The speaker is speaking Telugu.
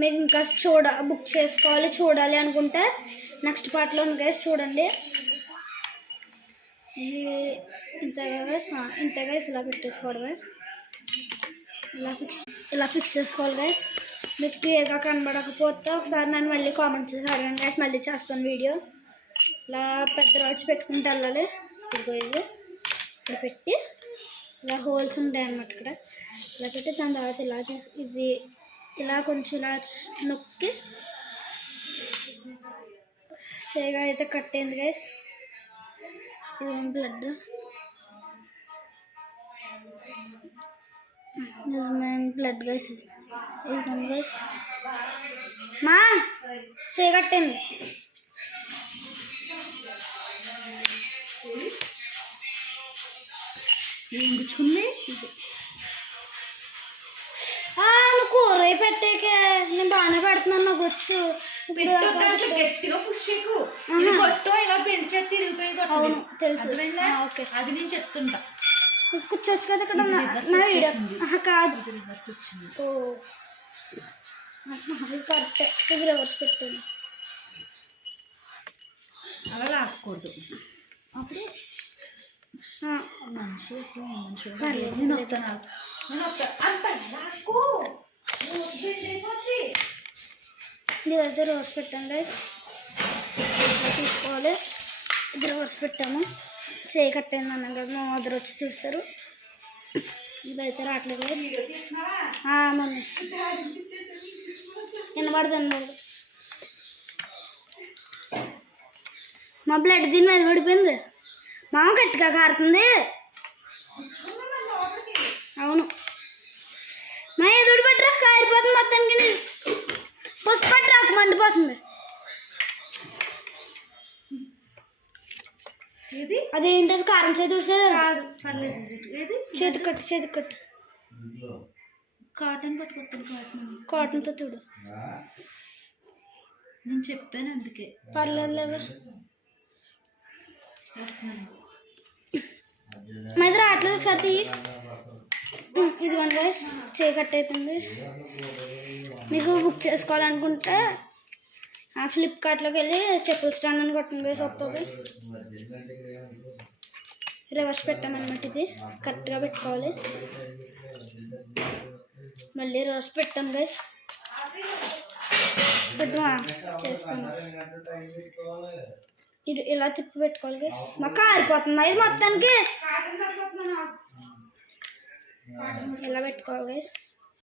మీరు ఇంకా బుక్ చేసుకోవాలి చూడాలి అనుకుంటే నెక్స్ట్ పార్ట్లో ఉంది గైస్, చూడండి. ఇది ఇంతే గైస్, ఇలా పెట్టేసుకోవడమే. ఇలా ఫిక్స్ చేసుకోవాలి గైస్. మీకు క్లియర్గా కనబడకపోతే ఒకసారి నన్ను మళ్ళీ కామెంట్ చేసి అడగండి గైస్, మళ్ళీ చేస్తాను వీడియో. ఇలా పెద్ద రాడ్స్ పెట్టుకుంటూ వెళ్ళాలి. ఇదిగో ఇది ఇక్కడ పెట్టి ఇలా హోల్స్ ఉంటాయి అన్నమాట. ఇక్కడ ఇలా పెట్టి దాని తర్వాత ఇలా ఇది ఇలా కొంచెం ఇలా నొక్కి చేయగా అయితే కట్ అయింది గైస్. ఇది బ్లడ్ బ్లడ్ గైస్, ఇది గైస్ మా చేయి కట్టింది. ఏం గుచ్చుకుంది? కూర పెట్టేకే నేను బాగానే పెడుతున్నాను. నాకు వచ్చు గట్టిగా పుష్ చేయకు, ఇలా పెంచే తిరిగిపోయి. అవును తెలుసు, ఓకే అది నేను చెప్తుంటా. కూర్చోవచ్చు కదా ఇక్కడ నా వీడియో. కాదు ఓ కరెక్టే, ఇది రివర్స్ పెట్టాను. అలా లాక్కూడదు. అప్పుడు ఇదైతే రివర్స్ పెట్టాను గైస్, తీసుకోవాలి. ఇది రివర్స్ పెట్టాము, చేయి కట్టేది అన్నాం కదా, మా మదర్ వచ్చి చూసారు. ఇదైతే రావట్లేదు గైస్. మమ్మీ వినబడదండి. మా బ్లడ్ దీని మీద పడిపోయింది. మామ గట్టిగా కారుతుంది. అవును మా ఎదుడు పట్టరా, కారిపోతుంది మొత్తానికి. పసుపు పట్టరాకు, మండిపోతుంది. అదేంటది కారం చేతి చేతి కట్టు కాటన్ పట్టుకొస్తాను. కాటన్తో చూడు, నేను చెప్పాను అందుకే. పర్లేదు మీద రావట్లేదు. ఒకసారి ఇదిగోండి గైస్, చేయి కట్ అయిపోయింది. మీకు బుక్ చేసుకోవాలనుకుంటే ఫ్లిప్కార్ట్లోకి వెళ్ళి చెప్పుల స్టాండ్ అని కొట్టండి గైస్, వస్తుంది. రివర్స్ పెట్టామన్నమాట. ఇది కరెక్ట్గా పెట్టుకోవాలి. మళ్ళీ రివర్స్ పెట్టాను గైస్, చేస్తాను. ఇది ఇలా తిప్పి పెట్టుకోవాలి గైస్. మాకు కారిపోతుంది ఇది మొత్తానికి. ఇలా పెట్టుకోవాలి గైస్.